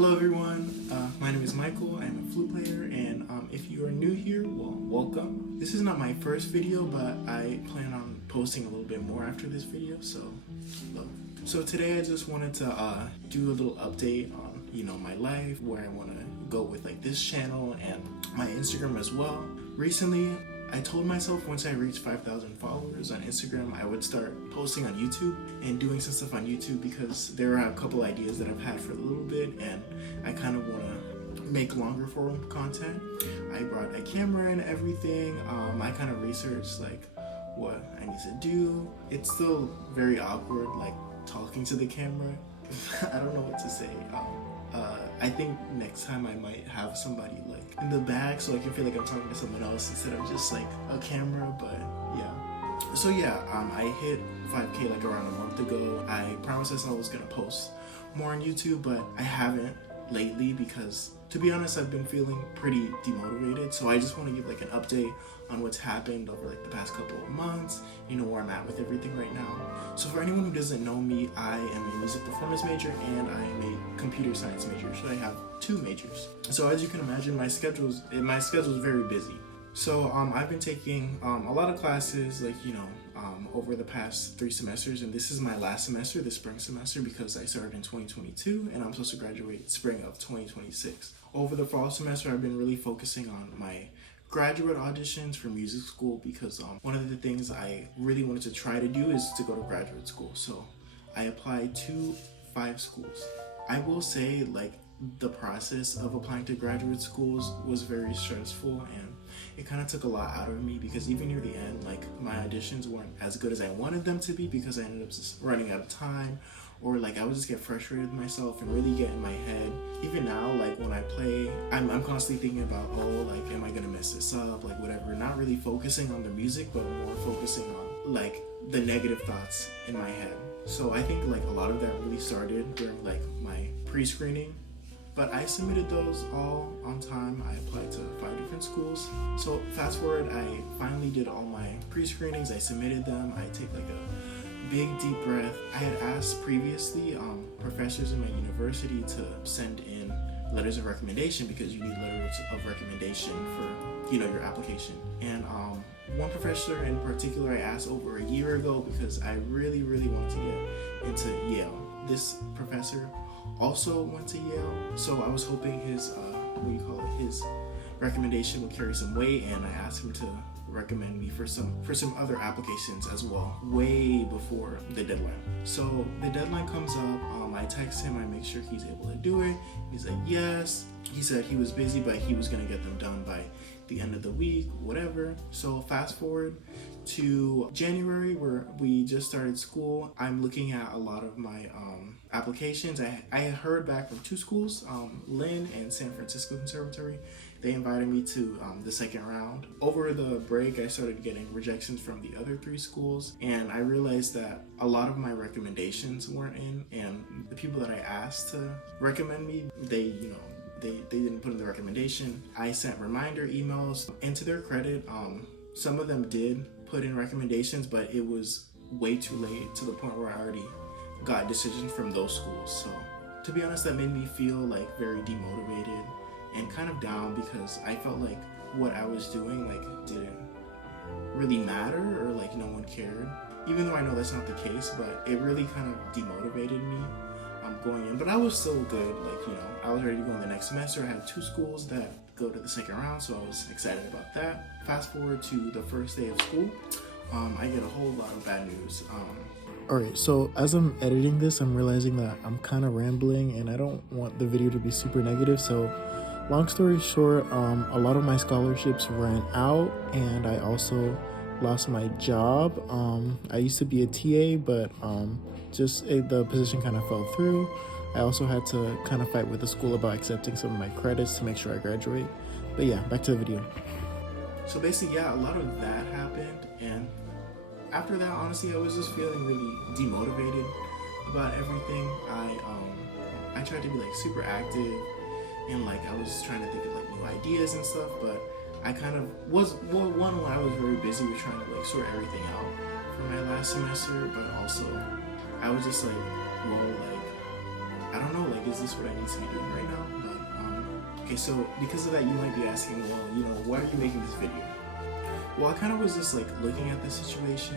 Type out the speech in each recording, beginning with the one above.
Hello everyone, my name is Michael. I'm a flute player, and if you are new here, well, welcome. This is not my first video, but I plan on posting a little bit more after this video, so look. So today I just wanted to do a little update on, my life, where I want to go with like this channel and my Instagram as well. Recently, I told myself once I reached 5,000 followers on Instagram, I would start posting on YouTube and doing some stuff on YouTube, because there are a couple ideas that I've had for a little bit and I kind of want to make longer form content. I brought a camera and everything. I kind of researched like what I need to do. It's still very awkward like talking to the camera. I don't know what to say. I think next time I might have somebody like in the back so I can feel like I'm talking to someone else instead of just like a camera, but yeah. So yeah, I hit 5K like around a month ago. I promised myself I was gonna post more on YouTube, but I haven't lately because, to be honest, I've been feeling pretty demotivated. So I just want to give like an update on what's happened over like the past couple of months, where I'm at with everything right now. So for anyone who doesn't know me, I am a music performance major and I am a computer science major. So I have two majors. So as you can imagine, my schedule is very busy. So I've been taking a lot of classes, like over the past 3 semesters, and this is my last semester, the spring semester, because I started in 2022 and I'm supposed to graduate spring of 2026. Over the fall semester, I've been really focusing on my graduate auditions for music school, because one of the things I really wanted to try to do is to go to graduate school. So I applied to 5 schools. I will say, like, the process of applying to graduate schools was very stressful, and it kind of took a lot out of me, because even near the end, like, my auditions weren't as good as I wanted them to be, because I ended up just running out of time, or like I would just get frustrated with myself and really get in my head. Even now, like when I play, I'm constantly thinking about, like, am I gonna mess this up, like whatever, not really focusing on the music, but more focusing on like the negative thoughts in my head. So I think like a lot of that really started during like my pre-screening. But I submitted those all on time. I applied to 5 different schools. So fast forward, I finally did all my pre-screenings. I submitted them. I take like a big deep breath. I had asked previously professors in my university to send in letters of recommendation, because you need letters of recommendation for your application. And one professor in particular I asked over a year ago, because I really wanted to get into Yale. This professor also went to Yale, so I was hoping his his recommendation would carry some weight, and I asked him to recommend me for some other applications as well, way before the deadline. So the deadline comes up, I text him, I make sure he's able to do it. He's like, yes. He said he was busy, but he was gonna get them done by the end of the week, whatever. So fast forward to January, where we just started school. I'm looking at a lot of my applications. I heard back from 2 schools, Lynn and San Francisco Conservatory. They invited me to the second round. Over the break, I started getting rejections from the other 3 schools, and I realized that a lot of my recommendations weren't in, and the people that I asked to recommend me, they didn't put in the recommendation. I sent reminder emails, and to their credit, some of them did put in recommendations, but it was way too late, to the point where I already got decisions from those schools. So to be honest, that made me feel like very demotivated and kind of down, because I felt like what I was doing like didn't really matter, or like no one cared, even though I know that's not the case. But it really kind of demotivated me going in. But I was still good, like I was ready to go in the next semester. I had 2 schools that go to the second round, so I was excited about that. Fast forward to the first day of school, I get a whole lot of bad news. Alright, so as I'm editing this, I'm realizing that I'm kind of rambling and I don't want the video to be super negative. So long story short, a lot of my scholarships ran out, and I also lost my job. I used to be a TA, but the position kind of fell through. I also had to kind of fight with the school about accepting some of my credits to make sure I graduate. But yeah, back to the video. So basically, yeah, a lot of that happened, and after that, honestly, I was just feeling really demotivated about everything. I tried to be like super active, and like I was trying to think of like new ideas and stuff, but I kind of was, well, one, when I was very busy with trying to like sort everything out for my last semester, but also I was just like, well, like I don't know, like, is this what I need to be doing right now? But okay, so because of that, you might be asking, well, you know, why are you making this video? Well, I kind of was just like looking at the situation,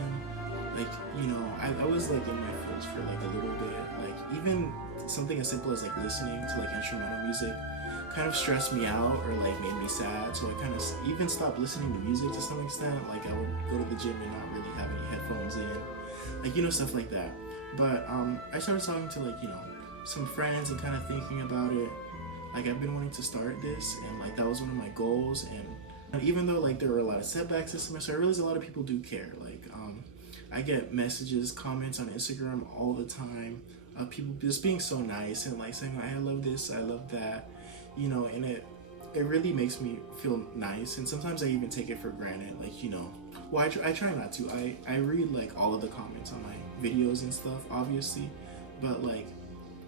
like, you know, I was like in my feels for like a little bit, like even something as simple as like listening to like instrumental music kind of stressed me out or like made me sad. So I kind of even stopped listening to music to some extent. Like I would go to the gym and not really have any headphones in, like, you know, stuff like that. But I started talking to like, you know, some friends and kind of thinking about it. Like I've been wanting to start this, and like that was one of my goals. And even though like there were a lot of setbacks this semester, I realized a lot of people do care. Like I get messages, comments on Instagram all the time of people just being so nice and like saying, I love this, I love that, you know, and it really makes me feel nice. And sometimes I even take it for granted, like, you know, well, I try not to. I read like all of the comments on my videos and stuff, obviously, but like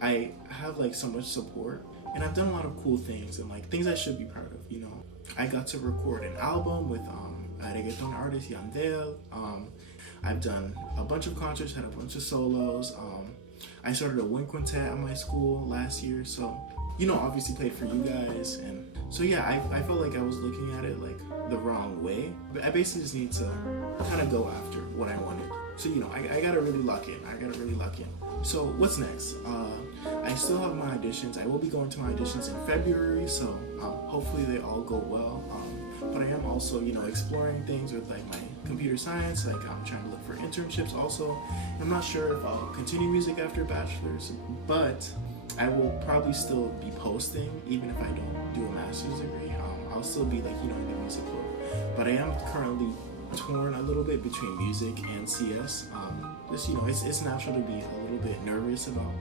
I have like so much support, and I've done a lot of cool things and like things I should be proud of, you know. I got to record an album with a reggaeton artist, Yandel. I've done a bunch of concerts, had a bunch of solos. I started a wind quintet at my school last year, so, you know, obviously played for you guys. And so yeah, I felt like I was looking at it like the wrong way, but I basically just need to kind of go after what I wanted. So, you know, I gotta really lock in. So what's next? I still have my auditions. I will be going to my auditions in February, so hopefully they all go well. But I am also, you know, exploring things with like my computer science. Like I'm trying to look for internships also. I'm not sure if I'll continue music after bachelor's, but I will probably still be posting even if I don't do a master's degree. I'll still be like, you know, in the music world. But I am currently torn a little bit between music and CS. Just, you know, it's natural to be a little bit nervous about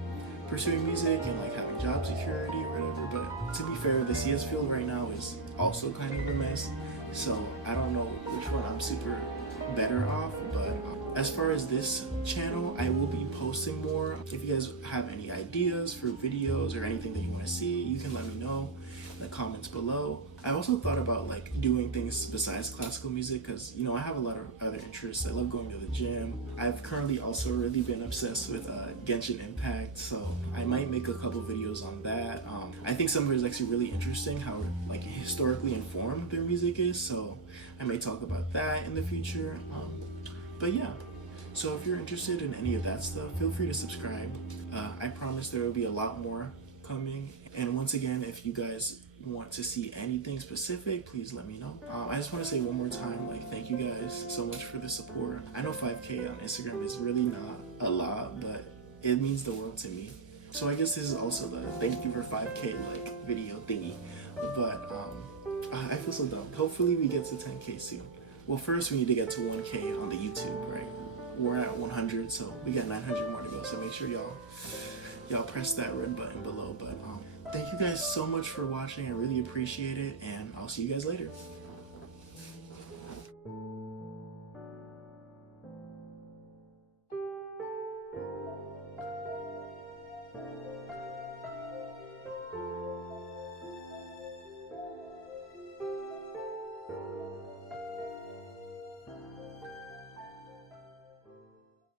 pursuing music and like having job security or whatever, but to be fair, the CS field right now is also kind of a mess, so I don't know which one I'm super better off. But as far as this channel, I will be posting more. If you guys have any ideas for videos or anything that you want to see, you can let me know in the comments below. I also thought about like doing things besides classical music because, you know, I have a lot of other interests. I love going to the gym. I've currently also really been obsessed with Genshin Impact, so I might make a couple videos on that. I think some of it is actually really interesting how like historically informed their music is, so I may talk about that in the future. But yeah, so if you're interested in any of that stuff, feel free to subscribe. I promise there will be a lot more coming. And once again, if you guys want to see anything specific, please let me know. I just want to say one more time, like, thank you guys so much for the support. I know 5K on Instagram is really not a lot, but it means the world to me. So I guess this is also the thank you for 5K like video thingy. But I feel so dumb. Hopefully we get to 10K soon. Well, first we need to get to 1K on the YouTube, right? We're at 100, so we got 900 more to go. So make sure y'all press that red button below. But thank you guys so much for watching. I really appreciate it, and I'll see you guys later.